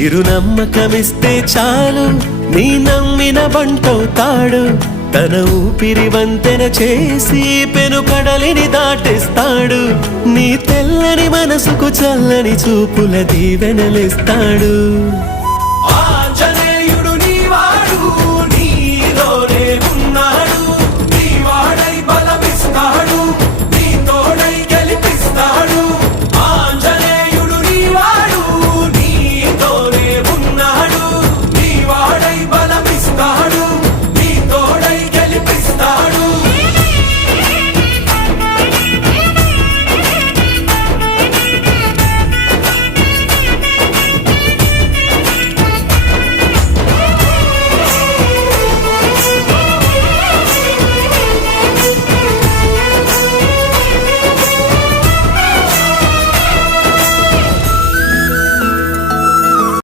చిరు నమ్మకమిస్తే చాలు నీ నమ్మిన బంటవుతాడు తన ఊపిరి వంతెన చేసి పెను కడలిని దాటేస్తాడు నీ తెల్లని మనసుకు చల్లని చూపుల దీవెనలిస్తాడు